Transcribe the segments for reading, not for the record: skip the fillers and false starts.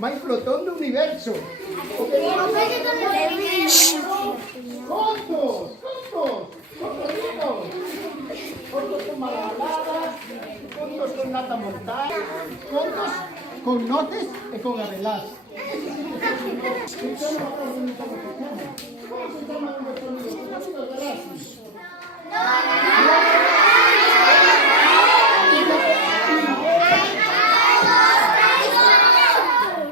máis flotón do universo. Contos, contos con marmoladas, contos con nata montada, contos con noces e con abelás. ¿Cómo se llaman los amigos? Los amigos de Lassie.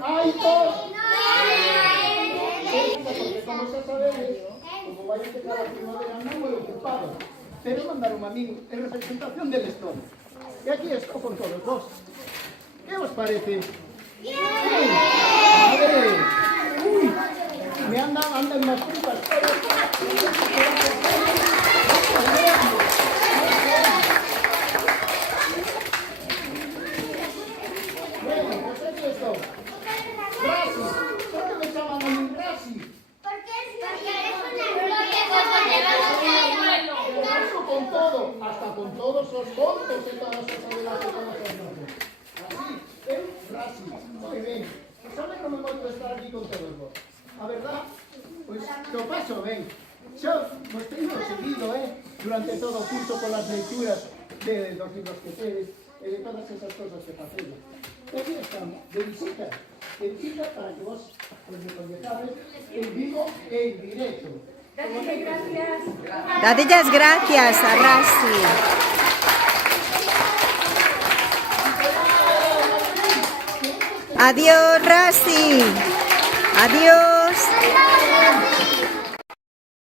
Hay dos. Porque como xa sabedes, como vai empezar a primavera, non moi ocupado, pero mandaron a min en representación del Estón. E aquí estou con todos vos. Que vos parece? Bien! A ver, uy, me andan más tripas. Bueno, pues aquí estoy. Rasi, ¿por qué me llaman a mí Rasi? Porque eres una gloria Con todo, hasta con todos os contos e todas as abelas e todas as notas. Así, Rasi, moi ben. Sabe como me moito estar aquí con todos vos? A verdad, pois que o paso ben. Xa vos teño seguido, durante todo o curso con as lecturas dos libros que tedes e de todas esas cosas que facedes. E aquí estamos, de visita para que vos me coñezades en vivo e en directo. Dadillas gracias a Rasi. Adiós, Rasi. Adiós.